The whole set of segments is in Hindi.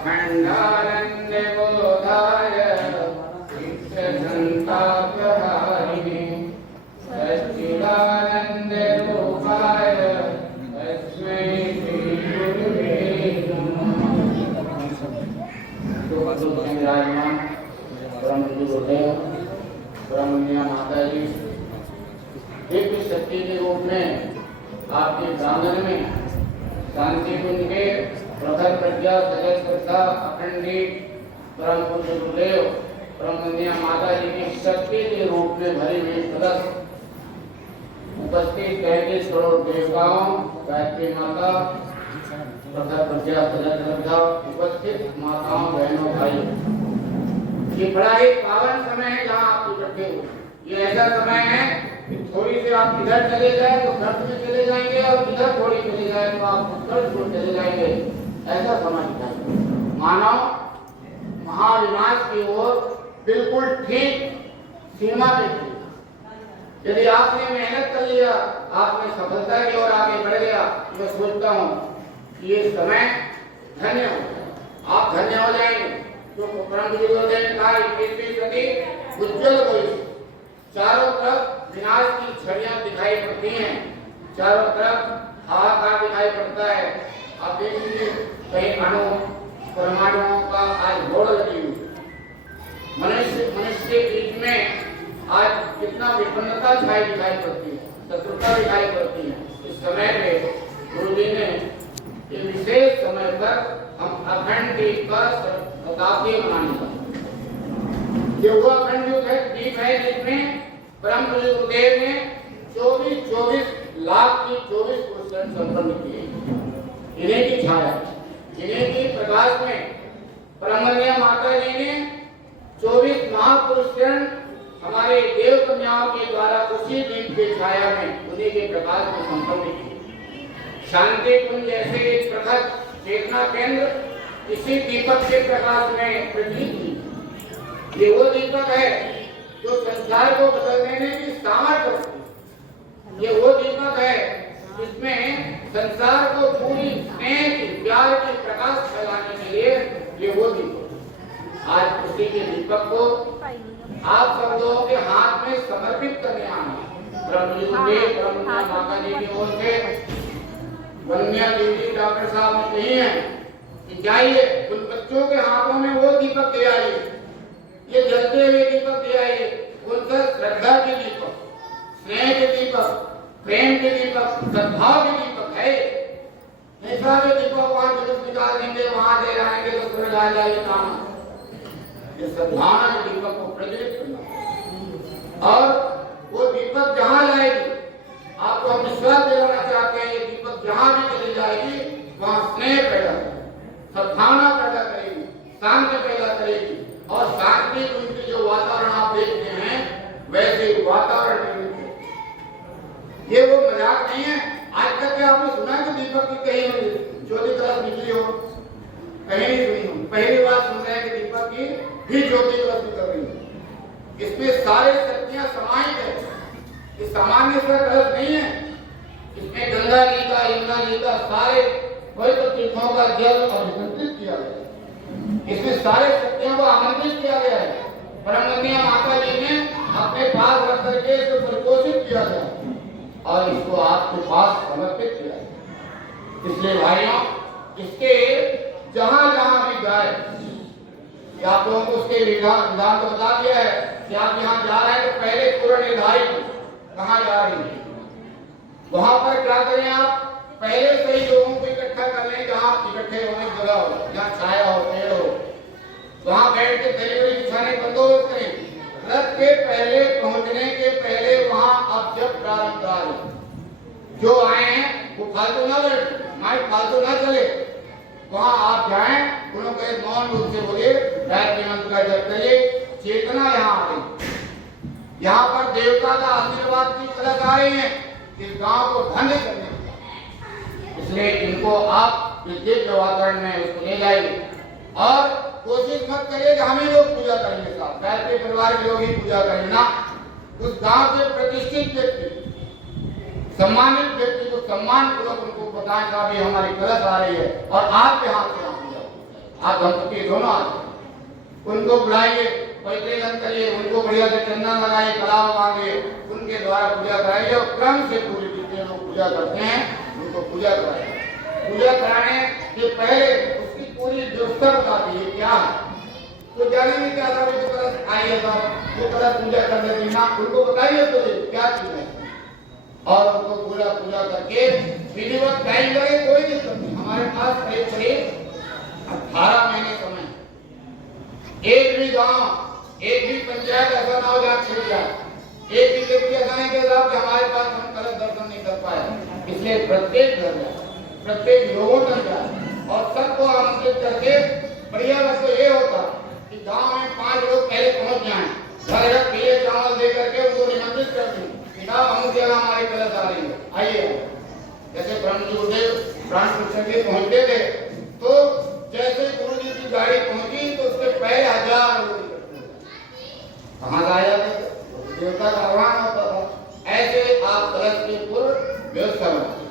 अखंडानंदबोधाय संतापहारिणे सच्चिदानंदरूपाय तस्मै श्री गुरुवे नमः। परम गुरुदेव ब्रह्मनिया माता जी दिव्य शक्ति के रूप में आपके प्रांगण में शांति कुंज के प्रखर प्रज्ञा सजल श्रद्धा अखंडित परम पूज्य गुरुदेव ब्रह्मनिया माता जी की शक्ति के रूप में भरी हुई कलश उपस्थित 33 करोड़ देवताओं गायत्री माता प्रखर प्रज्ञा सजल श्रद्धा उपस्थित माताओं बहनों भाइयों, ये बड़ा ही पावन समय है जहाँ आप इकट्ठे हो। ये ऐसा समय है कि थोड़ी से आप इधर चले जाए तो खर्च में चले जाएंगे और इधर थोड़ी चले जाए तो आप उत्तर को चले जाएंगे। ऐसा समय है मानव महाविनाश की ओर बिल्कुल ठीक सीमा पे थी। यदि आपने मेहनत कर लिया, आपने सफलता की ओर आगे बढ़ गया, मैं सोचता हूँ कि ये समय धन्य हो जाए, आप धन्य हो जाएंगे। जो परम गुरुदेव ने कहा 21वीं सदी उज्जवल भविष्य, चारों तरफ विनाश की छड़ियां दिखाई पड़ती हैं, चारों तरफ हाहाकार दिखाई पड़ता है। आप देखिए कई अणु परमाणुओं का आज होड़ लगी हुई, मनुष्य के बीच में आज कितना विपन्नता छाई दिखाई पड़ती है, शत्रुता दिखाई पड़ती है। इस समय में गुरु जी ने ये विशेष समय पर हम अखंड दीप का शताब्दी मनाने का ये वो अखंड दीप है जिसमें परम गुरुदेव ने 24 लाख की 24% संपन्न किए। इन्हीं की छाया, इन्हीं की प्रकाश में ब्रह्मनिया माता जी ने 24 महापुरुष हमारे देव कन्याओं के द्वारा उसी दीप की छाया में उन्हीं के प्रकाश में संपन्न किए। शांति कुंज जैसे एक प्रखर चेतना केंद्र इसी दीपक के प्रकाश में प्रज्वलित हुई। ये वो दीपक है जो संसार को बदल देने की सामर्थ्य रखती है। ये वो दीपक है जिसमें संसार को पूरी स्नेह की प्यार की प्रकाश फैलाने के लिए ये वो दीपक। आज उसी के दीपक को आप सब लोगों के हाथ में समर्पित करने आना। ब्रह्मनिया माता जी की ओर से वन्या देवी डॉक्टर साहब ने कही है कि जाइए उन बच्चों के हाथों में वो दीपक दे आइए, ये जलते हुए दीपक दे आइए। उनका श्रद्धा के दीपक, स्नेह के दीपक, प्रेम के दीपक, सद्भाव के दीपक है। ऐसा भी दीपक वहां जुलूस निकाल देंगे, वहां दे आएंगे तो फिर आ जाएगी काम। ये सद्भावना के दीपक को प्रज्वलित करना और वो दीपक जहां लाएगी, आपको हम विश्वास दिलाना चाहते हैं, ये दीपक जहां भी चली जाएगी वहां स्नेह पैदा करेगी, सद्भावना पैदा करेगी, शांति पैदा करेगी और शांति की जो वातावरण आप देखते हैं वैसे वातावरण निर्मित। ये वो मजाक नहीं है। आज तक क्या आपने सुना कि दीपक की कहीं ज्योति कलश निकली हो? कहीं नहीं सुनी हो। पहली बार सुन रहे हैं कि दीपक की भी ज्योति कलश निकल रही है। इसमें सारे शक्तियां समाहित है। ये सामान्य सा कलश नहीं है। इसमें गंगा जी का, यमुना जी का, सारे पवित्र तीर्थों का जल अभिमंत्रित किया गया है। इसमें सारे शक्तियों को आमंत्रित किया गया है। ब्रह्मनिया माता जी ने अपने पास रख करके इसको प्रकोशित किया गया और इसको आपके पास समर्पित किया है। इसलिए भाइयों, इसके जहां जहां भी जाए, आप लोगों को उसके विधान तो बता दिया है कि आप यहाँ जा रहे हैं तो पहले पूरा निर्धारित कहाँ जा रही है, वहां पर क्या करें आप पहले से ही लोगों को इकट्ठा कर लें। जहाँ इकट्ठे होने की जगह हो, जहाँ छाया हो, पेड़ हो, वहां बैठ के दलील बिछाने बंदोबस्त करें। रथ के पहले पहुंचने के पहले वहां अब जब प्रारंभ करा जो आए हैं वो फालतू ना बैठ, माइक फालतू ना चले। वहां आप जाएं, उन्होंने कहे मौन रूप से बोलिए, गायत्री मंत्र का जप करिए, चेतना यहाँ आ रही। यहाँ पर देवता का आशीर्वाद की कलश आ रही है इस गांव को धन्य करने। इसलिए इनको आप विद्युत वातावरण में उसको ले जाइए और कोशिश मत करिए कि हमें लोग पूजा करेंगे, साहब गायत्री परिवार के लोग ही पूजा करेंगे ना। उस गांव के प्रतिष्ठित व्यक्ति, सम्मानित व्यक्ति को सम्मान पूर्वक उनको बताएं कि अभी हमारी कलश आ रही है और आपके हाथ से हम पूजा आप दंपति दोनों आते, उनको बुलाइए, परिचय करिए, उनको बढ़िया से चंदन लगाइए, कलाव मांगिए, उनके द्वारा पूजा कराइए और क्रम से पूरे जितने लोग पूजा करते हैं उनको पूजा कराइए। पूजा कराने के पहले उसकी पूरी व्यवस्था बता दीजिए क्या है, तो जाने में क्या था, जो कलश आइएगा वो कलश पूजा कर देती माँ, उनको बताइए तो क्या चीज है और उनको पूरा पूजा करके विधिवत टाइम लगे कोई दिक्कत नहीं। हमारे पास करीब 18 महीने समय, एक भी गांव एक भी पंचायत ऐसा ना हो जाए छूट जाए, एक भी व्यक्ति ऐसा नहीं कह रहा कि हमारे पास हम कलश दर्शन नहीं कर पाए। इसलिए प्रत्येक घर में प्रत्येक लोगों तक जाए और सबको आमंत्रित करके बढ़िया बात तो ये होता कि गांव में 5 लोग पहले पहुंच जाएं, घर घर पीले चावल दे करके उनको निमंत्रित कर दें कि साहब हम जगह हमारे कलश आ रही है, आइए। जैसे ब्रह्म गुरुदेव प्राण प्रसंग के पहुंचते थे तो जैसे गुरु जी की गाड़ी पहुंची तो उसके पहले 1000 लोग कहाँ आया देवता का आह्वान होता था। ऐसे आप कलश की पूर्व व्यवस्था बनाइए,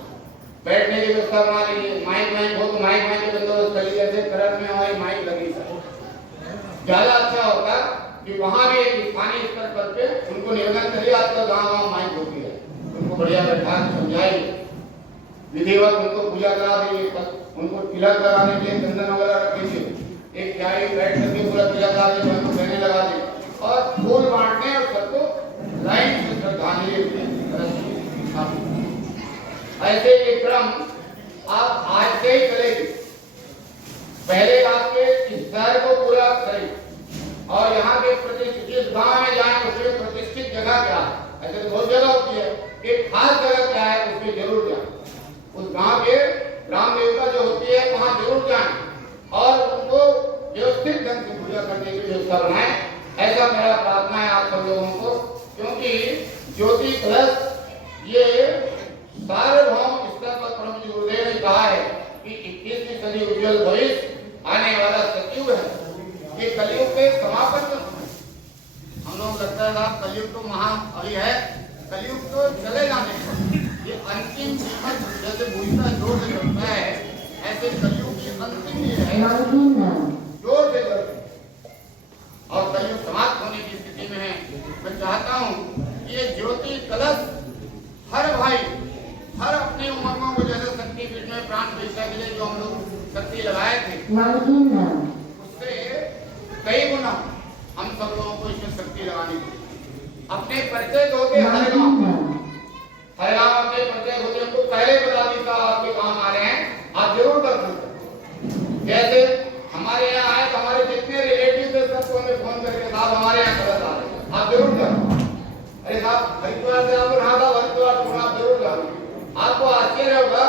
बैठने की व्यवस्था बना लीजिए, माइक हो तो माइक के बंदोबस्त कर लीजिए, जैसे करत में हमारी माइक लगी ज्यादा अच्छा होगा कि वहां भी एक स्थानीय स्तर पर पे उनको निवेदन करिए, आपका गाँव माइक होती है, उनको बढ़िया बैठा समझाइए, विधिवत उनको पूजा करा दीजिए, उनको तिलक लगाने के लिए चंदन वगैरह रख दीजिए, एक प्यारी बैठ करके पूरा तिलक लगा दीजिए, उनको गहने लगा दीजिए और फूल बांटने और सबको लाइन से श्रद्धांजलि ऐसे ये क्रम आप आज से ही करेंगे। पहले आपके इस शहर को पूरा करें और यहाँ के प्रतिष्ठित जिस गांव में जाए उसमें प्रतिष्ठित जगह क्या है, ऐसे तो बहुत जगह होती है, एक खास जगह क्या है उसमें जरूर जाए, उस गांव के ग्राम देवता जो होती है वहां जरूर जाएं और उनको व्यवस्थित ढंग से पूजा करने की व्यवस्था बनाएं। ऐसा मेरा प्रार्थना है आप सब लोगों को, क्योंकि ज्योति कलश ये सार्वभौम स्तर पर परम गुरुदेव ने कहा है कि 21वीं सदी उज्जवल भविष्य आने वाला सतयुग है, ये कलयुग के समापन का समय। हम लोग लगता है साहब कलयुग तो महा अभी है, कलयुग तो चले जाने पर ये अंतिम जीवन जैसे भूमिका जोर से करता है, ऐसे कलयुग की अंतिम ये है जोर से करते और कलयुग समाप्त होने की स्थिति में है। मैं चाहता हूँ ये ज्योति कलश हर भाई हर अपने उमंगों को, जैसे शक्ति पीठ में प्राण प्रतिष्ठा के लिए जो हम लोग शक्ति लगाए थे उससे कई गुना हम सब लोगों को इसमें शक्ति लगानी थी। अपने परिचय होते हर गाँव अपने परिचय होते हमको पहले बता दी था आपके काम आ रहे हैं, आप जरूर कर सकते। जैसे हमारे यहाँ आए तो हमारे जितने रिलेटिव थे सबको हमें फोन करके साहब हमारे यहाँ कलश आ रहे हैं, आप जरूर करो। अरे साहब हरिद्वार से आप हरिद्वार पूर्ण आप जरूर करो। आपको आश्चर्य होगा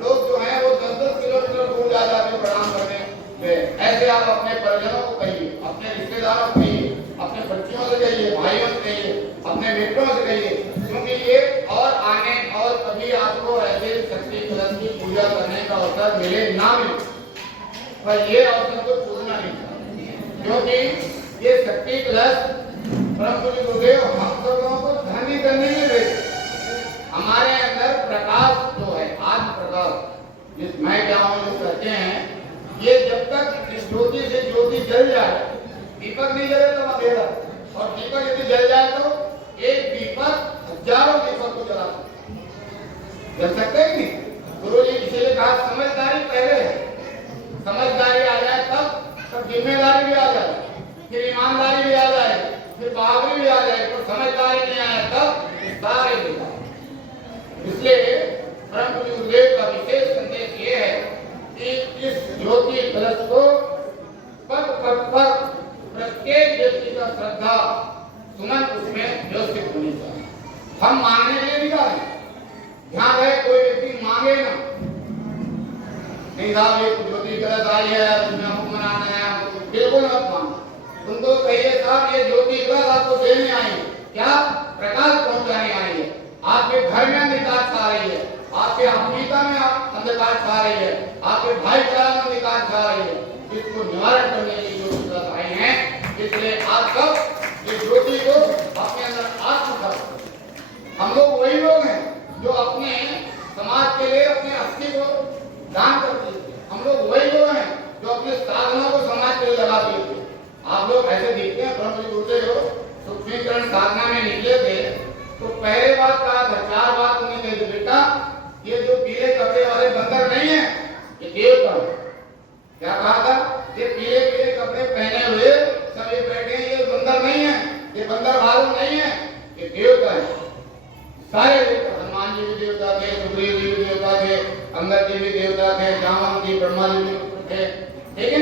लोग जो हैं वो 10-10 किलोमीटर दूर जा जाते प्रणाम करने में। ऐसे आप अपने परिजनों को कहिए, अपने रिश्तेदारों को कहिए, अपने बच्चियों से कहिए, भाइयों से कहिए, अपने मित्रों से कहिए, क्योंकि ये और आने और कभी आपको ऐसे शक्ति कलश की पूजा करने का अवसर मिले ना मिले, पर ये अवसर को छोड़ना नहीं, क्योंकि ये शक्ति कलश परम पूज्य गुरुदेव हम सब लोगों को धनी करने में रहे। हमारे अंदर प्रकाश जो है आत्म प्रकाश जिस मैं क्या हूं जो कहते हैं, ये जब तक इस ज्योति से ज्योति जल जाए, दीपक नहीं जले तो अंधेरा, और दीपक यदि जल जाए तो एक दीपक हजारों दीपक को जला सकते हैं नहीं। गुरु जी इसीलिए कहा समझदारी पहले है, समझदारी आ जाए तब जिम्मेदारी भी आ जाए, फिर ईमानदारी भी आ जाए, फिर बहादुरी भी आ जाए, तो समझदारी नहीं आया तब सारे भी आए। इसलिए परम पूज्य गुरुदेव का विशेष संदेश ये है कि इस ज्योति कलश को पग पग पर प्रत्येक व्यक्ति का श्रद्धा सुमन उसमें व्यवस्थित होनी चाहिए। हम मांगने के लिए भी आए, ध्यान रहे कोई व्यक्ति मांगे ना, नहीं साहब ये ज्योति कलश आई है उसमें हमको मनाना है, बिल्कुल मत मांगो। तुमको कहिए साहब ये ज्योति कलश आपको देने आई है, क्या प्रकाश पहुंचाने आई है, आपके घर में अंधकार छा रही है, आपके अमेरिका में अंधकार छा रही है, आपके भाईचारा में अंधकार छा रही है, इसको निवारण करने के लिए ज्योति कलश आई है। इसलिए आप सब इस ज्योति को अपने अंदर आत्मसात करें। हम लोग वही लोग हैं जो अपने समाज के लिए अपने अस्थि को दान करते हैं, हम लोग वही लोग हैं जो अपने साधनों लिए लगा दिए थे। आप लोग ऐसे दिखते हैं ब्रह्म जी बोलते हो सूक्ष्मीकरण साधना में निकले थे तो पहले बात कहा था, 4 बात उन्हें कही थी, बेटा ये जो पीले कपड़े वाले बंदर नहीं है ये देवता है। क्या कहा था? ये पीले पीले कपड़े पहने हुए सब ये बैठे हैं, ये बंदर नहीं है, ये बंदर भालू नहीं है, ये देवता है। सारे देवता, हनुमान जी भी देवता थे, सुग्रीव जी भी देवता थे, अंगद जी भी देवता थे, जामवंत जी ब्रह्मा जी भी थे, ठीक है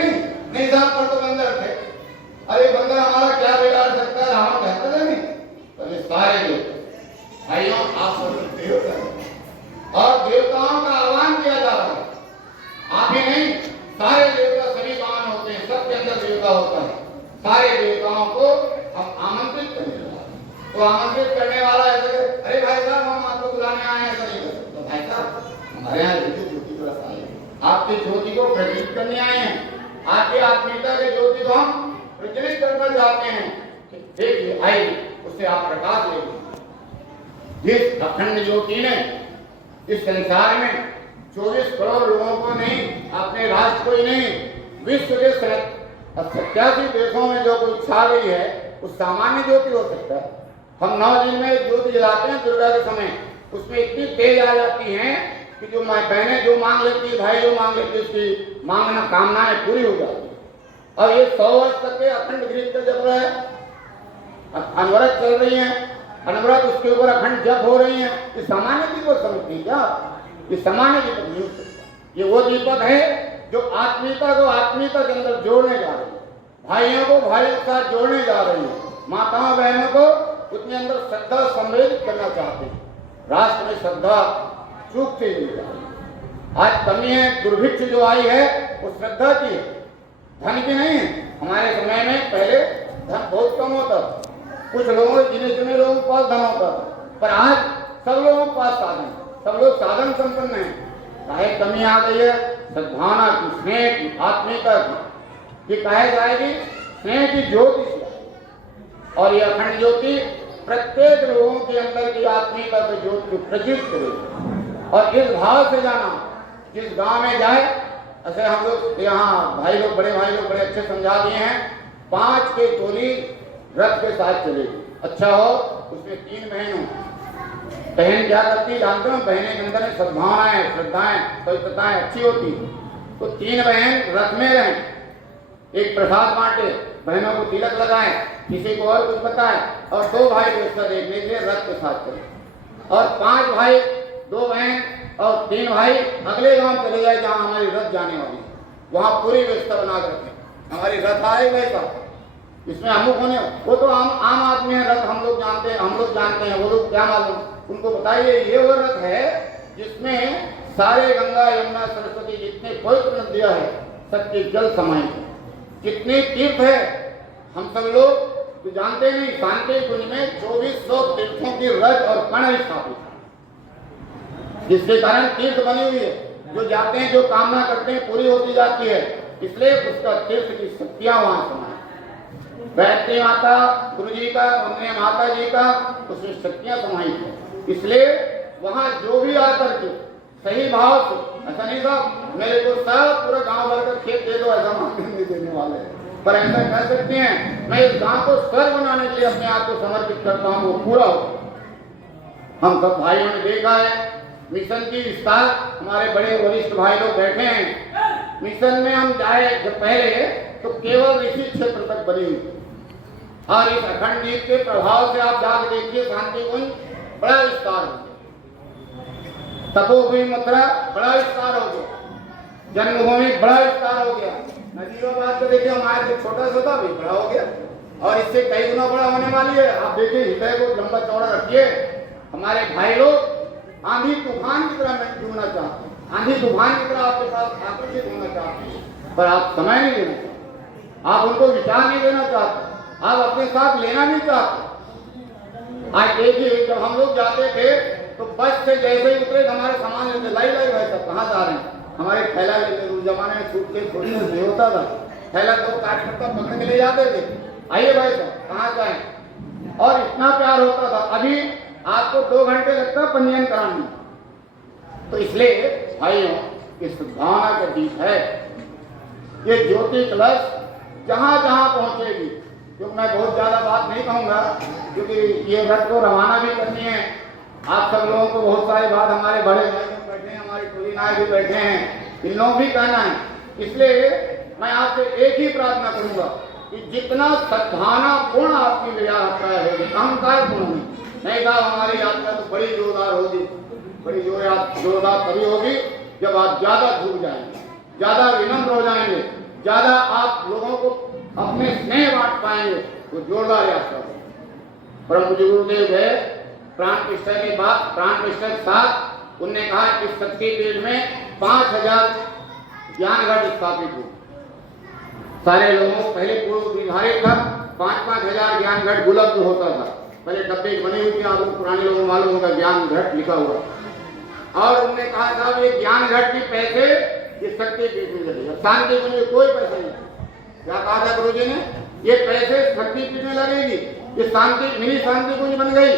नहीं साहब पर तो बंदर थे। अरे बंदर हमारा क्या बिगाड़ सकता है, रावण कहता था नहीं, तो ये सारे देवता भाइयों आप सब देवता और देवताओं का आह्वान किया जा रहा है। आप ही नहीं, सारे देवता सभी कौन होते हैं, सबके अंदर देवता होता है। सारे देवताओं को हम आमंत्रित करें, तो आमंत्रित करने वाला ऐसे, अरे भाई साहब हम आपको बुलाने आए हैं, ऐसा नहीं कर सकते। तो भाई साहब हमारे यहाँ ज्योति बरस आई है, आपकी ज्योति को प्रज्वलित करने आए हैं, आपकी आत्मीयता के ज्योति को हम प्रज्वलित करना चाहते हैं। देखिए आई उससे आप प्रकाश लेंगे। जिस अखंड ज्योति ने इस संसार में 24 करोड़ लोगों को नहीं, अपने राष्ट्र को ही नहीं, विश्व के 87 देशों में जो कुछ छा गई है उस सामान्य ज्योति हो सकता है। हम 9 दिन में ज्योति जलाते हैं दुर्गा के समय, उसमें इतनी तेज आ जाती है कि जो बहनें जो मांग लेती है, भाई जो मांग लेती है, उसकी मांगना कामनाएं पूरी हो जाती है। और ये 100 वर्ष तक के अखंड गृह का जब रहा है, अनवरत चल रही है, अनवरत उसके ऊपर अखंड जप हो रही है। ये सामान्य दीपक समझती है क्या? ये सामान्य दीपक नहीं हो सकता। ये वो दीपक है जो आत्मीयता को आत्मीयता के अंदर जोड़ने जा रही है, भाइयों को भाइयों के साथ जोड़ने जा रही है, माताओं बहनों को उसके अंदर श्रद्धा सम्मिलित करना चाहते हैं। राष्ट्र में श्रद्धा चूकती नहीं जा रही। आज कमी है, दुर्भिक्ष जो आई है वो श्रद्धा की है, धन की नहीं है। हमारे समय में पहले धन बहुत कम होता, कुछ लोगों गिने चुने लोगों के पास धन होता, पर आज सब लोगों के पास साधन, सब लोग साधन संपन्न हैं। चाहे कमी आ गई है सद्भावना की, स्नेह की, आत्मीयता की, ये कहे जाएगी स्नेह की ज्योति से। और ये अखंड ज्योति प्रत्येक लोगों के अंदर की आत्मीयता की ज्योति को प्रज्वलित करेगी। और इस भाव से जाना, जिस गांव में जाए, ऐसे हम लोग यहाँ भाई लोग, बड़े भाई लोग बड़े अच्छे समझा दिए हैं, 5 के टोली रथ के साथ चलेगी। अच्छा हो उसमें 3 बहन हो। बहन क्या करती जानते हो? बहनें के अंदर सद्भावनाएं, श्रद्धाएं, पवित्रताएं अच्छी होती, तो 3 बहन रथ में रहें, एक प्रसाद बांटे, बहनों को तिलक लगाएं, किसी को और कुछ बताएं, और 2 भाई उसका देखने के लिए रथ के साथ चले। और 5 भाई, 2 बहन और 3 भाई अगले गांव चले जाए जहां हमारी रथ जाने वाली, वहां पूरी व्यवस्था बना कर रखें। हमारी रथ आएगा ऐसा, इसमें अमुक होने, वो तो आम आदमी है, रथ हम लोग जानते हैं, वो लोग क्या मालूम, उनको बताइए। ये वो रथ है जिसमें सारे गंगा यमुना सरस्वती जितने पवित्र नदियां है सबके जल समाये, कितने तीर्थ है हम सब लोग तो जानते नहीं। शांति कुंज में 2400 तीर्थों की रज और कण स्थापित है, जिसके कारण तीर्थ बनी हुई है। जो जाते हैं, जो कामना करते हैं, पूरी होती जाती है, इसलिए उसका तीर्थ की शक्तियां वहां समाये। गायत्री माता गुरु जी का, वंदनीय माता जी का, उसमें शक्तियां समाई है। इसलिए वहां जो भी आकर के सही भाव से, ऐसा नहीं साहब मेरे को सब पूरा गांव भर का खेत दे दो, ऐसा मांगने नहीं देने वाले, पर ऐसा कर सकते हैं मैं इस गांव को स्वर बनाने के लिए अपने आप को समर्पित करता हूं, वो पूरा हो। हम सब भाइयों ने देखा है मिशन की विस्तार, हमारे बड़े वरिष्ठ भाई लोग बैठे हैं। मिशन में हम जाए जब पहले तो केवल इसी क्षेत्र तक बनी हुई, और इस अखंड दीप के प्रभाव से आप जाकर देखिए शांति कुंज बड़ा विस्तार हो गया, तपोभूमि मथुरा बड़ा विस्तार हो गया, जन्मभूमि बड़ा विस्तार हो गया, नजीबाबाद को देखिए हमारे से छोटा सा था भी बड़ा हो गया, और इससे कई गुना बड़ा होने वाली है। आप देखिए हृदय को लंबा चौड़ा रखिए। हमारे भाई लोग आंधी तूफान की तरह जुड़ना चाहते हैं, आंधी तूफान की तरह आपके पास आकर्षित होना चाहते हैं, पर आप समय नहीं देना चाहते, आप उनको विचार नहीं देना चाहते, आप अपने साथ लेना नहीं चाहते। आज देखिए जब हम लोग जाते थे तो बस से जैसे ही उतरे हमारे सामान लेते, लाई भाई साहब कहाँ जा रहे हैं, हमारे थैला लेते। उस जमाने में सूट के छोटे नहीं होता था, थैला तो कार्यकर्ता पकड़ के ले जाते थे, आइए भाई साहब कहाँ जाए, और इतना प्यार होता था। अभी आपको 2 घंटे लगता है पंजीयन कराने में। तो इसलिए भाइयों इस भावना का दीप है, ये ज्योति कलश जहाँ जहाँ पहुँचेगी, क्योंकि मैं बहुत ज़्यादा बात नहीं कहूँगा, क्योंकि ये रथ को रवाना भी करनी है। आप सब लोगों को बहुत सारी बात, हमारे बड़े भाई लोग बैठे हैं, हमारे टोली नायक भी बैठे हैं, इन लोगों भी कहना है। इसलिए मैं आपसे एक ही प्रार्थना करूँगा कि जितना सद्भावना पूर्ण आपकी यात्रा होगी, अहंकार पूर्ण नहीं था, हमारी यात्रा तो बड़ी जोरदार होगी, बड़ी जोरदार तभी होगी जब आप ज्यादा झुक जाएंगे, ज्यादा विनम्र हो जाएंगे, ज्यादा आप लोगों को अपने स्नेह बांट पाएंगे, तो जोरदार यात्रा होगी। परम पूज्य गुरुदेव है प्राण प्रतिष्ठा के बाद, प्राण प्रतिष्ठा के साथ उनने कहा कि शक्तिपीठ में 5000 ज्ञान घट स्थापित हो। सारे लोगों को पहले पूर्व निर्धारित था 5-5 हजार ज्ञान घट उपलब्ध होता था। पहले डब्बे बने हुए थे, आपको पुराने लोगों को मालूम होगा ज्ञान घट लिखा हुआ। और उन्होंने कहा था ये ज्ञान घट के पैसे ये शक्तिपीठ में लगेगा, शांति कुंज में कोई पैसा नहीं। क्या कहा था गुरु जी ने? ये पैसे शक्तिपीठ में लगेगी, ये शांति मिनी शांति कुंज बन गई।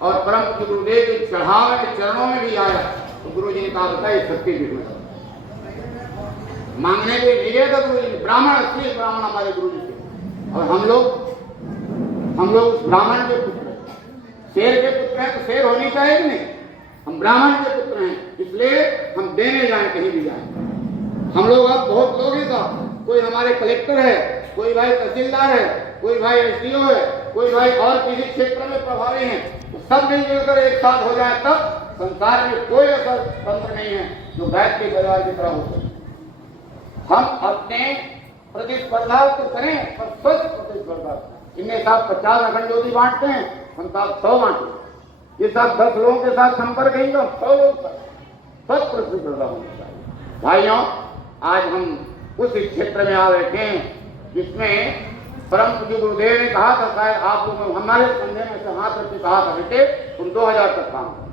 और परम पूज्य गुरुदेव के चढ़ावे के चरणों में भी आया तो गुरु जी ने कहा था ये शक्तिपीठ में मांगने के लिए गया था गुरु जी ने। ब्राह्मण, असली ब्राह्मण हमारे गुरु जी थे। और हम लोग उस ब्राह्मण के पुत्र हैं, शेर के पुत्र हैं तो शेर होनी चाहिए कि नहीं? हम ब्राह्मण के पुत्र हैं, इसलिए हम देने जाएं कहीं भी जाएं। हम लोग अब बहुत लोग हैं साहब, कोई हमारे कलेक्टर है, कोई भाई तहसीलदार है, कोई भाई एसडीओ है, कोई भाई और किसी क्षेत्र में प्रभावी हैं, तो सब मिलजुल कर एक साथ हो जाए तब संसार में कोई ऐसा तंत्र नहीं है जो बैठ के बाजार की तरह हो सके। हम अपने प्रतिस्पर्धा तो करें पर स्वस्थ प्रतिस्पर्धा। इनमें साहब 50 अखंड ज्योति बांटते हैं, हम साहब 100 बांटे। ये साहब 10 लोगों के साथ संपर्क है, 100 लोग स्वस्थ प्रतिस्पर्धा होनी चाहिए। भाइयों, आज हम उस क्षेत्र में आ बैठे हैं जिसमें परम पूज्य गुरुदेव ने कहा था, शायद आप लोग हमारे संदेह में से हाथ रख के कहा था बेटे तुम 2000 तक काम करो,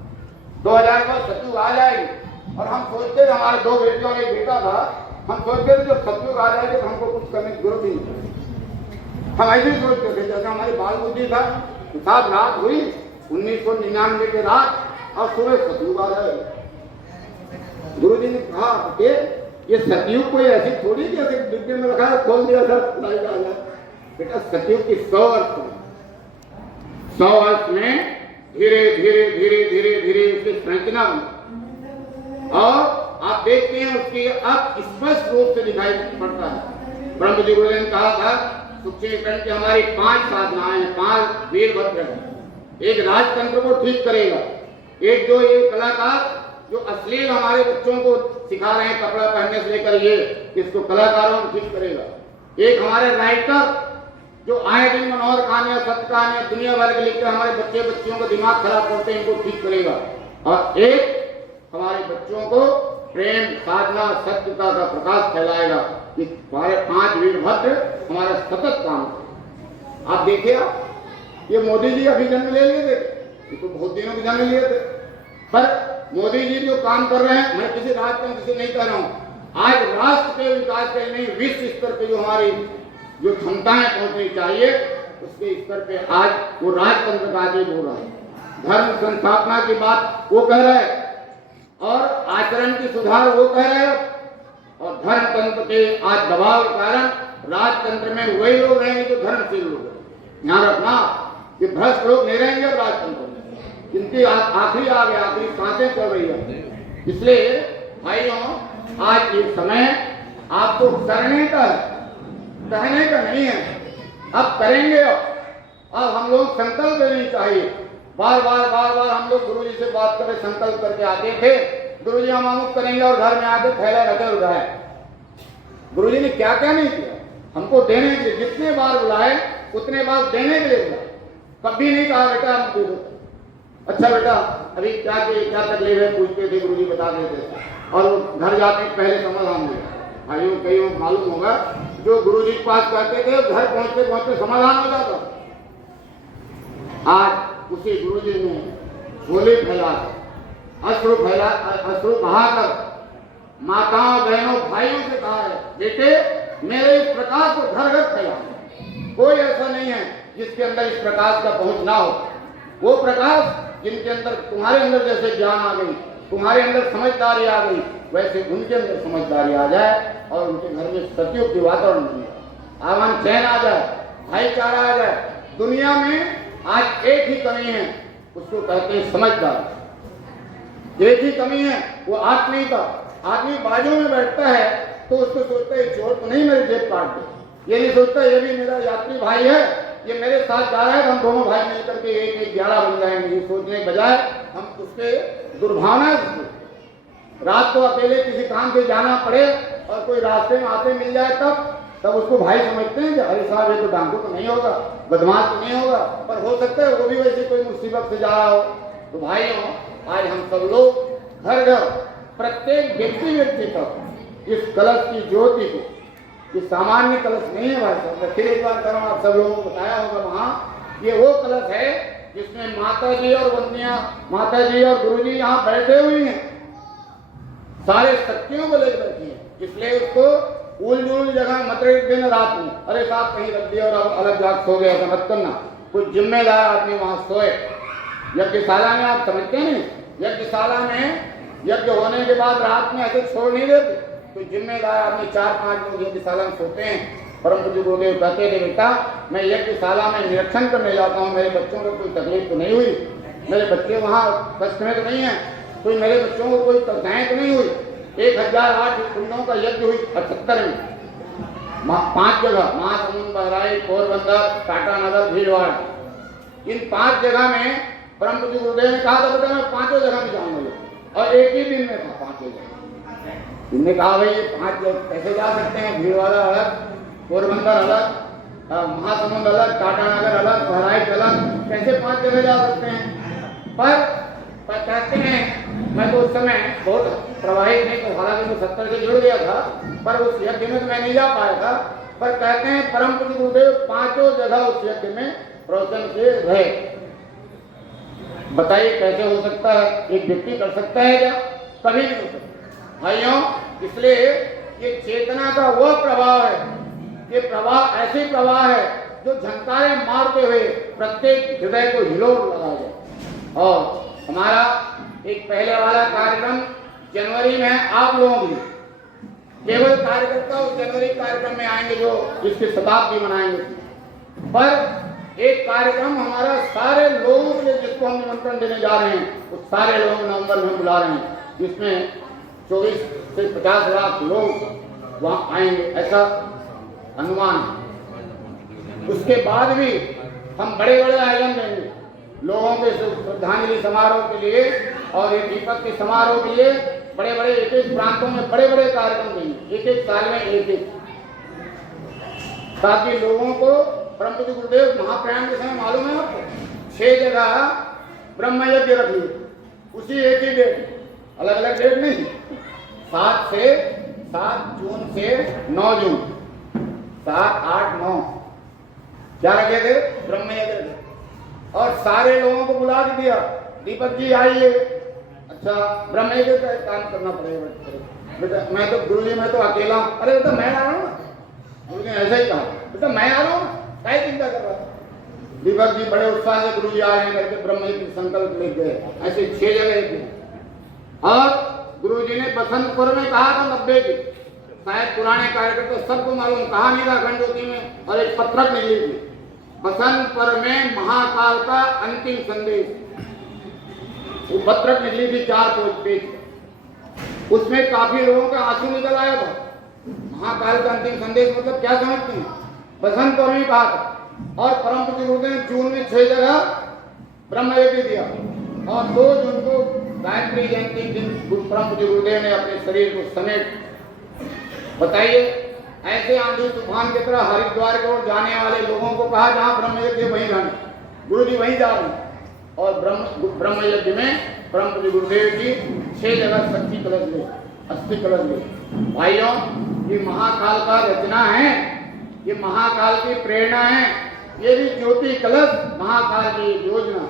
2000 का सतयुग आ जाएगी। और हम सोचते थे, हमारे 2 बेटे और 1 बेटा था, हम सोचते थे जब सतयुग आ जाएगा तो हमको कुछ करने की जरूरत ही नहीं। हम ऐसे ही सोचते थे, जैसे हमारी बाल बुद्धि था, साथ रात हुई 1999 के रात और सुबह सतयुग आ जाएगा। गुरु जी ने कहा कि ये सतयुग कोई ऐसी थोड़ी जैसे डिब्बे में रखा है खोल दिया था बेटा, सतयुग की 100 वर्ष है। 100 वर्ष में धीरे धीरे धीरे धीरे धीरे उसकी संरचना बनी और आप देखते हैं उसकी अब स्पष्ट रूप से दिखाई पड़ता है। ब्रह्म जी गुरु ने कहा था सुखचेतन की हमारी 5 साधनाएं हैं, 5 वीरभद्र हैं। एक राजतंत्र को ठीक करेगा, एक जो ये कलाकार जो अश्लील हमारे बच्चों को सिखा रहे हैं कपड़ा पहनने से लेकर ये इसको कलाकारों को ठीक करेगा, एक हमारे राइटर जो आए दिन मनोहर कहानियां सत्य कहानियां दुनिया भर के लिखकर हमारे बच्चे बच्चियों का दिमाग खराब करते हैं, इनको ठीक करेगा। और एक हमारे बच्चों को प्रेम साधना सत्यता का प्रकाश फैलाएगा कि हमारे 5 वीरभद्र हमारा सतत काम है। आप देखिए, ये मोदी जी अभी जन्म ले लिए थे, ये तो बहुत दिनों के जन्म लिए थे, पर मोदी जी जो काम कर रहे हैं, मैं किसी राजतंत्र से नहीं कह रहा हूँ, आज राष्ट्र के विकास के लिए विश्व स्तर पे जो हमारी जो क्षमताएं पहुंचनी चाहिए उसके स्तर पे आज वो राजतंत्र का आगे हो रहा है। धर्म संस्थापना की बात वो कह रहे हैं और आचरण की सुधार वो कह रहे हैं। और धर्म तंत्र के आज दबाव के कारण राजतंत्र में वही लोग रहेंगे जो धर्मशील लोग हैं। ध्यान रखना, ये भ्रष्ट लोग नहीं रहेंगे अब राजतंत्र में, जिनकी आखिरी सांसें चल रही है। इसलिए भाइयों, आज ये समय आपको करने का है, कहने का नहीं है। अब करेंगे, अब हम लोग संकल्प लेनी चाहिए। बार बार हम लोग गुरु जी से बात करके संकल्प करके आते थे, गुरु जी हम अमुक करेंगे और घर में आके थैला रखे उठाए। गुरु जी ने क्या क्या नहीं किया, हमको देने के लिए जितने बार बुलाए उतने बार देने के लिए बुलाए। कभी नहीं कहा बेटा हम दे दो, अच्छा बेटा अभी क्या तकलीफ है पूछते थे, गुरु जी बता देते और घर जाते पहले समाधान दिया। भाइयों कईयों मालूम होगा जो गुरु जी के पास कहते थे घर पहुंचते पहुंचते समाधान हो जाता। आज उसी गुरु जी ने झोले फैला अश्रु बहाकर माताओं बहनों भाइयों से कहा है बेटे मेरे इस प्रकाश को घर घर फैला। कोई ऐसा नहीं है जिसके अंदर इस प्रकाश का पहुंच ना हो। वो प्रकाश जिनके अंदर तुम्हारे अंदर जैसे ज्ञान आ गई, तुम्हारे अंदर समझदारी आ गई, वैसे उनके अंदर समझदारी आ जाए और उनके घर में सतयुग की वातावरण बन जाए। अमन चैन आ जाए, भाईचारा आ जाए। दुनिया में आज एक ही कमी है, उसको कहते हैं समझदार। एक ही कमी है, वो आदमी का। आदमी बाजू में बैठता है तो उसको सोचता है चोर तो नहीं मेरे जेब काट दे, ये नहीं सोचता ये भी मेरा यात्री भाई है, ये मेरे साथ जा रहा है, हम दोनों भाई मिलकर के एक 11 बन जाएंगे। ये सोचने के बजाय हम उसके दुर्भावना, रात को अकेले किसी काम से जाना पड़े और कोई रास्ते में आते मिल जाए तब उसको भाई समझते हैं कि अरे साहब ये तो डाकू तो नहीं होगा, बदमाश तो नहीं होगा, पर हो सकता है वो भी वैसे कोई मुसीबत से जा रहा हो। तो भाइयों, आज हम सब लोग घर घर प्रत्येक व्यक्ति तक इस कलश की ज्योति को, ये सामान्य कलश नहीं है भाई साहब, मैं फिर एक बार करूँ, आप सब लोगों को बताया होगा वहाँ, ये वो कलश है जिसमें माता जी और वंदिया माता जी और गुरु जी यहाँ बैठे हुए हैं, सारे शक्तियों को लेकर बैठी है। इसलिए उसको उल जगह मत रख देना रात में, अरे साहब कहीं रख दिया और अब अलग जाग सो गया, ऐसा मत करना। कोई जिम्मेदार आदमी वहां सोए। यज्ञशाला में आप समझते हैं, यज्ञशाला में यज्ञ होने के बाद रात में ऐसे छोड़ नहीं देते, कोई जिम्मेदार आदमी 4-5 लोग यज्ञशाला में सोते हैं। परम पूज्य गुरुदेव कहते थे बेटा मैं यज्ञशाला में निरीक्षण करने जाता हूँ, मेरे बच्चों को कोई तकलीफ तो नहीं हुई, मेरे बच्चे वहाँ कष्ट में तो नहीं है, कोई मेरे बच्चों को कोई तकलीफ तो नहीं हुई। 1008 कुंडों का यज्ञ हुई 78 में 5 जगह, महासमुंद, बहराइच, पोरबंदर, टाटानगर, भीलवाड़ा, इन 5 जगह में परम पूज्य गुरुदेव ने कहा था बेटा मैं 5 जगह में जाऊंगा, और एक ही दिन में था 5 जगह। इनने कहा भाई ये 5 लोग कैसे जा सकते हैं, भीलवाड़ा अलग, पोरबंदर अलग, महासमुंद अलग, टाटानगर अलग, बहराइच अलग, कैसे 5 जगह जा सकते हैं। पर कहते हैं मैं तो उस समय बहुत प्रवाहित नहीं तो, हालांकि मैं 70 से जुड़ गया था, पर उस यज्ञ में तो मैं नहीं जा पाया था। पर कहते हैं परम पूज्य गुरुदेव 5 जगह उस यज्ञ में प्रवचन के रहे। बताइए कैसे हो सकता है, एक व्यक्ति कर सकता है क्या? कभी नहीं हो सकता भाइयों। इसलिए ये चेतना का वह प्रभाव है, ये प्रवाह ऐसे प्रवाह है जो झंकारे मारते हुए प्रत्येक हृदय को हिलोर लगा जाए। और हमारा एक पहले वाला कार्यक्रम जनवरी में है, आप लोगों की केवल कार्यकर्ता उस जनवरी कार्यक्रम में आएंगे जो जिसकी शताब्दी मनाएंगे, पर एक कार्यक्रम हमारा सारे लोगों के लिए जिसको हम निमंत्रण देने जा रहे हैं, उस सारे लोग नवंबर में बुला रहे हैं, जिसमें 24 से 50 लाख लोग वहां आएंगे, ऐसा अनुमान है। उसके बाद भी हम बड़े बड़े आयोजन देंगे लोगों के श्रद्धांजलि समारोह के लिए और ये दीपक के समारोह के लिए, बड़े बड़े एक प्रांतों में बड़े बड़े कार्यक्रम देंगे, एक साल में एक, ताकि लोगों को परम पूज्य गुरुदेव महाप्रयाण के समय मालूम है आपको 6 जगह ब्रह्म यज्ञ रख लिए, उसी एक ही डेट, अलग अलग डेट नहीं, 7 जून से 9 जून, 7, 8, 9 क्या रखे थे? ब्रह्म यज्ञ रखे, और सारे लोगों को बुला दिया, दीपक जी आइए। अच्छा ब्रह्म यज्ञ का काम करना पड़ेगा बेटा, मैं तो गुरु जी मैं तो अकेला, अरे बेटा मैं आ रहा हूँ ना, गुरु जी ऐसा ही कहा, बेटा मैं आ रहा हूँ ना, क्या चिंता कर रहा है। दीपक जी बड़े उत्साह से गुरु जी आ रहे हैं करके ब्रह्म यज्ञ संकल्प ले गए, ऐसे 6 जगह थे। और गुरु जी ने बसंतपुर में कहा था 90 की, शायद पुराने कार्यकर्ता सबको मालूम, कहा नहीं था खंडोती में, और एक पत्रक निकली थी बसंतपुर में महाकाल का अंतिम संदेश, वो पत्रक निकली थी 4 पेज, उसमें काफी लोगों का आंसू निकल आया था। महाकाल का अंतिम संदेश मतलब क्या समझते हैं? बसंतपुर में कहा था, और परम पूज्य गुरुदेव ने जून में 6 जगह ब्रह्म यज्ञ दिया, और 2 जून को गायत्री जयंती दिन परम पूज्य गुरुदेव ने अपने शरीर को समेट। बताइए ऐसे आंधी तूफान की तरह हरिद्वार की ओर जाने वाले लोगों को कहा जहां ब्रह्म यज्ञ वहीं रहना, गुरु जी वहीं जा रहे हैं, और ब्रह्म यज्ञ में परम पूज्य गुरुदेव जी 6 जगह शक्ति कलश ले, अस्थि कलश ले। भाइयों ये महाकाल का रचना है, ये महाकाल की प्रेरणा है, ये भी ज्योति कलश महाकाल की योजना।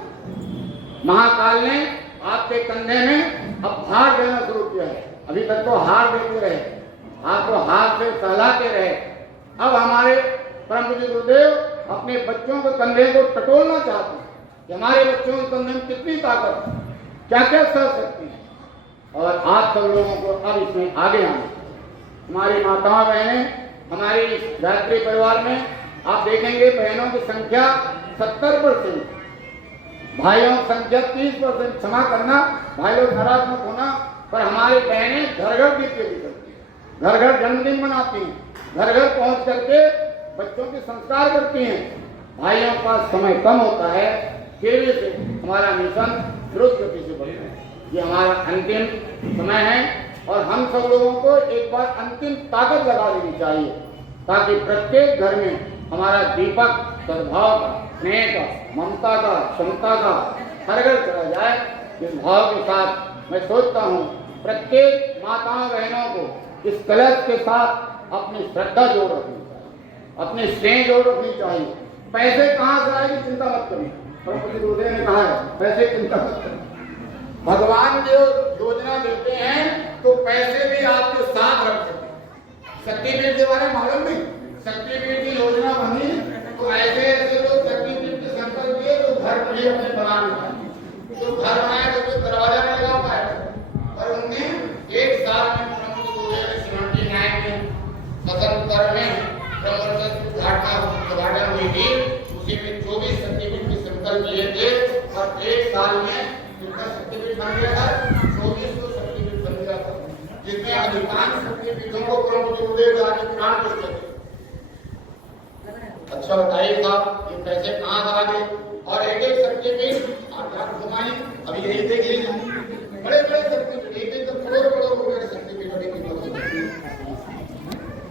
महाकाल ने आपके कंधे में अब भार देना शुरू किया है, अभी तक तो हार देते रहे, आपको हाथ से सहलाते रहे, अब हमारे परम पूज्य गुरुदेव अपने बच्चों के कंधे को टटोलना चाहते हैं कि हमारे बच्चों के कंधे में कितनी ताकत है, क्या क्या सह सकती है, और आप सब लोगों को अब इसमें आगे आना। हमारी माताओं बहनें हमारी गायत्री परिवार में आप देखेंगे बहनों की संख्या 70%, भाइयों की संख्या 30%। क्षमा करना भाई लोग नाराज मत होना, पर हमारी बहनें घर घर दीप के करती हैं, घर घर जन्मदिन मनाती हैं, घर घर पहुंच करके बच्चों के संस्कार करती हैं। भाइयों का समय कम होता है, फिर से हमारा मिशन द्रुत गति से बढ़ता है। ये हमारा अंतिम समय है और हम सब लोगों को एक बार अंतिम ताकत लगा देनी चाहिए, ताकि प्रत्येक घर में हमारा दीपक सद्भाव का, स्नेह का, ममता का, क्षमता का हर घर चला जाए। इस भाव के साथ मैं सोचता हूँ प्रत्येक माताओं बहनों को इस कलश के साथ अपनी श्रद्धा जोड़ रखनी चाहिए, अपनी स्नेह जोड़ रखनी चाहिए। पैसे कहाँ से आएगी चिंता मत करिए, प्रभु गुरुदेव ने कहा है पैसे चिंता मत करिए। भगवान जो योजना देते हैं तो पैसे भी आपके साथ रख सकते हैं। शक्तिपीठ के बारे में मालूम नहीं, शक्तिपीठ की योजना बनी तो ऐसे ऐसे लोग शक्तिपीठ के संकल्प किए तो घर पर ही अपने बनाने तो घर बनाए तो कोई दरवाजा नहीं लगा पाया, और उनने एक साल में प्रमुख गुरुदेव ने 79 में 77 में उद्घाटन हुई थी, उसी में 24 शक्तिपीठ के संकल्प लिए थे और एक साल में जिनका शक्तिपीठ बन गया था 24 शक्तिपीठ बन गया था, जिसमें अधिकांश शक्तिपीठों को प्रमुख गुरुदेव आदि पुराण पुस्तक। अच्छा बताइए साहब ये पैसे कहाँ से आ गए? और एक एक शक्तिपीठ आप घुमाई अभी यही देख लीजिए, बड़े बड़े शक्तिपीठ एक एक करोड़ रुपए के शक्तिपीठ अभी की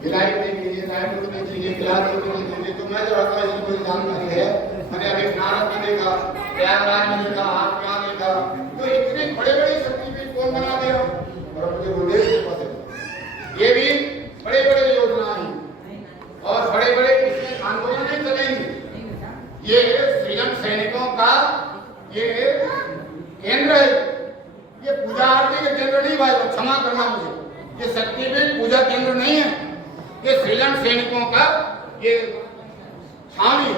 गिलाई देख लीजिए, लाइट को देख लीजिए, गिलास को देख लीजिए। तो मैं जो रखा है कोई जानकारी है, मैंने अभी बनारस में देखा, प्रयागराज में देखा, आप यहाँ देखा, तो इतने बड़े बड़े शक्तिपीठ कौन बना दे रहा? और मुझे गुरुदेव के पास है। ये भी बड़े बड़े योजना है और बड़े बड़े इसमें आंदोलन नहीं चलेंगे। ये सृजन सैनिकों का ये केंद्र है, ये पूजा आरती का केंद्र नहीं भाई, क्षमा करना मुझे, ये शक्तिपीठ पूजा केंद्र नहीं है, ये सृजन सैनिकों का ये छावनी।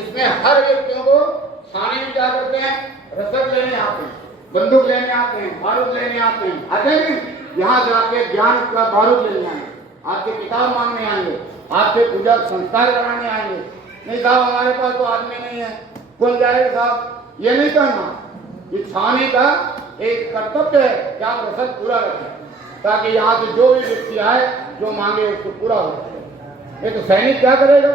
इसमें हर व्यक्तियों को छावनी में क्या करते हैं, रसद लेने आते हैं, बंदूक लेने आते हैं, बारूद लेने आते हैं, आते हैं यहाँ से आके ज्ञान का बारूद लेने आएंगे, आपके किताब मांगने आएंगे, आपके पूजा संस्कार कराने आएंगे। नहीं साहब हमारे पास तो आदमी नहीं है, कौन जाएगा साहब? ये नहीं करना। ये छावनी का एक कर्तव्य है कि आप रसद पूरा रखें, ताकि यहाँ से जो भी व्यक्ति आए जो मांगे उसको पूरा हो सके। नहीं तो सैनिक क्या करेगा?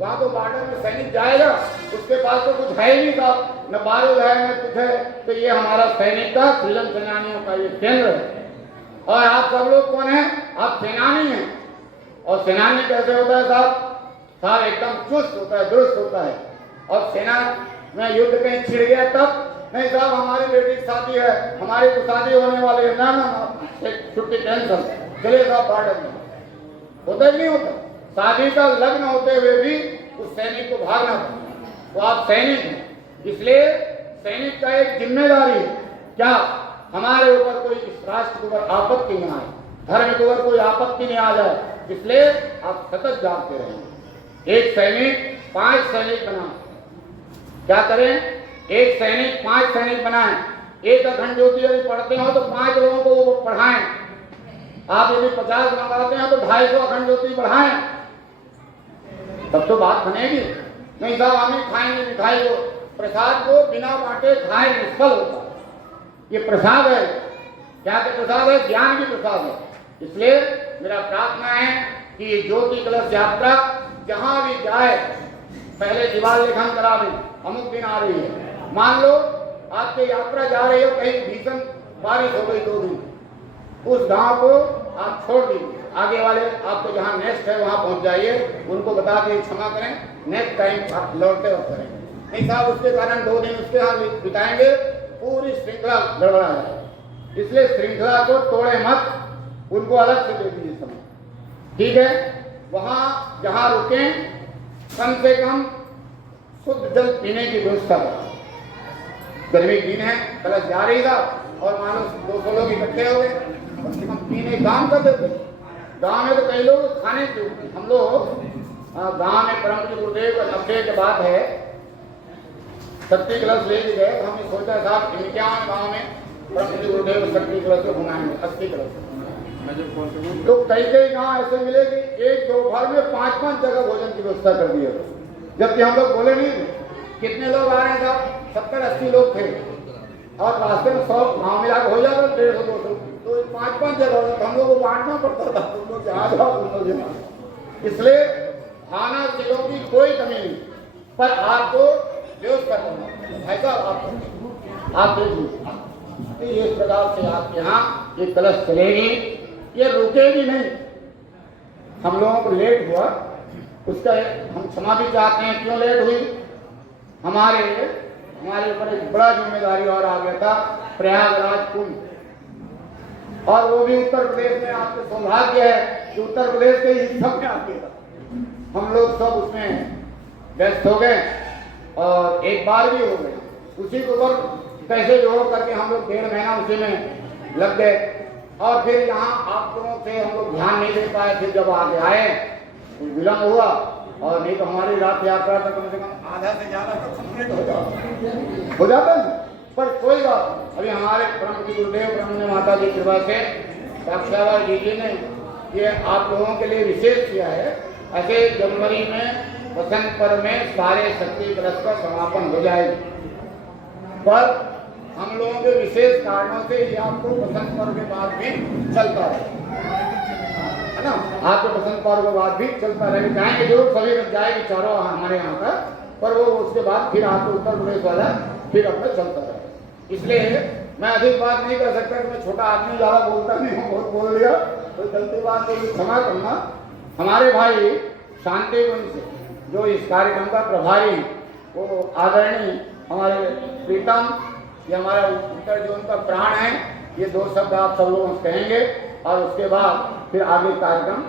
वहाँ तो बॉर्डर में सैनिक जाएगा, उसके पास तो कुछ है ही नहीं साहब, न बारूद है न कुछ है। तो ये हमारा सैनिक का सृजन सेनानियों का ये केंद्र है। और आप सब लोग कौन है? आप सेनानी हैं। और सेनानी कैसे होता है साहब? साहब एकदम चुस्त होता है, दुरुस्त होता है। और सेना में युद्ध कहीं छिड़ गया तब नहीं साहब हमारी बेटी की शादी है, हमारी तो शादी होने वाली है, ना छुट्टी कैंसल, चले साहब बॉर्डर में। होता ही नहीं होता। शादी का लग्न होते हुए भी उस सैनिक को भागना पड़ता। तो आप सैनिक हैं, इसलिए सैनिक का एक जिम्मेदारी है क्या हमारे ऊपर कोई इस राष्ट्र के ऊपर आपत्ति न आए, धर्म के ऊपर कोई आपत्ति नहीं आ जाए, इसलिए आप सतत जागते रहेंगे। एक सैनिक 5 सैनिक बनाए, क्या करें? एक सैनिक 5 सैनिक बनाएं। एक अखंड ज्योति यदि पढ़ते हो तो 5 लोगों को वो पढ़ाएं। आप यदि 50 मंगाते हैं तो 250 अखंड ज्योति बढ़ाएं, तब तो बात बनेगी। नहीं साहब हम खाएंगे मिठाई को, प्रसाद को बिना बांटे खाए निष्फल होता है। ये प्रसाद है, क्या के प्रसाद है? ज्ञान की प्रसाद है। इसलिए मेरा प्रार्थना है कि ये ज्योति कलश यात्रा जहां भी जाए पहले दीवार लेखन करा दें। अमुक दिन आ रही है, मान लो आपकी यात्रा जा रही हो, कहीं भीषण बारिश हो गई 2 दिन, उस गांव को आप छोड़ दीजिए, आगे वाले आपको जहां नेक्स्ट है वहां पहुंच जाइए, उनको बता के क्षमा करें, नेक्स्ट टाइम आप लौटते वक्त करेंगे। नहीं साहब उसके कारण 2 दिन उसके यहाँ बिताएंगे, पूरी श्रृंखला गड़बड़ा जाए। इसलिए श्रृंखला को तोड़े मत, उनको अलग से दे दीजिए समय, ठीक है? वहां जहां रुके कम से कम शुद्ध जल पीने की व्यवस्था करें। गर्मी के दिन है, कलश जा रही था और मानो 200 लोग इकट्ठे हो गए, कम से कम पीने काम कर देते। गांव में तो कई लोग खाने के, हम लोग गांव में परम गुरुदेव का 90 के बाद है, शक्ति कलश ले गए तो हमने सोचा साहब 51 गाँव में परम गुरुदेव शक्ति कलश को घुमाएंगे, 80 कलश। तो कई कई गाँव ऐसे मिले कि एक दो घर में 5-5 जगह भोजन की व्यवस्था कर दी है, जबकि हम लोग बोले नहीं थे। कितने लोग आ रहे थे? 70-80 लोग थे और रास्ते में 100 गाँव मिला हो जाता 150-200, तो 5-5 जगह तो हम लोग को बांटना पड़ता था, तुम लोग यहाँ जाओ तुम लोग यहाँ। इसलिए खाना चीजों की कोई कमी नहीं, पर आपको व्यवस्था करना भाई साहब। आप देखिए इस प्रकार से आपके यहाँ ये कलश चलेगी, ये रुकेगी नहीं। हम लोगों को लेट हुआ, उसका हम क्षमा भी चाहते हैं। क्यों लेट हुई? हमारे ऊपर एक बड़ा जिम्मेदारी और आ गया था, प्रयागराज कुंभ, और वो भी उत्तर प्रदेश में। आपके सौभाग्य है कि उत्तर प्रदेश के हिस्सा में आ गया, हम लोग सब उसमें व्यस्त हो गए और एक बार भी हो गए। उसी के ऊपर पैसे जोड़ करके हम लोग 1.5 महीना उसी में लग गए, और फिर यहाँ आप लोगों से हम लोग ध्यान नहीं दे पाए। फिर जब आगे आए कुछ विलम्ब हुआ, और नहीं तो हमारी रात यात्रा तो कम से कम आधा से ज्यादा तो कंप्लीट हो जाता है। पर कोई बात नहीं, अभी हमारे परम गुरुदेव ब्रह्मण्य माता की कृपा से साक्षात जी ने ये आप लोगों के लिए विशेष किया है। ऐसे जनवरी में वसंत पर्व में सारे शक्ति कलश का समापन हो जाएगा, पर हम लोगों के विशेष कारणों से ये आपको वसंत पर्व के बाद भी चलता है ना। आपके वसंत पर्व के बाद भी चलता रहेगा, जाएंगे जरूर, सभी लग जाएगी चारों हमारे यहाँ का, पर वो उसके बाद फिर आपको उत्तर प्रदेश वाला फिर अपना चलता रहेगा। इसलिए मैं अधिक बात नहीं कर सकता कि मैं छोटा आदमी ज्यादा बोलता नहीं हूँ, बहुत बोल दिया तो गलती बात तो क्षमा करना। हमारे भाई शांति कुंज से जो इस कार्यक्रम का प्रभारी, वो आदरणीय हमारे प्रीतम, ये हमारा उत्तर जो उनका प्राण है, ये 2 शब्द आप सब लोग कहेंगे और उसके बाद फिर आगे कार्यक्रम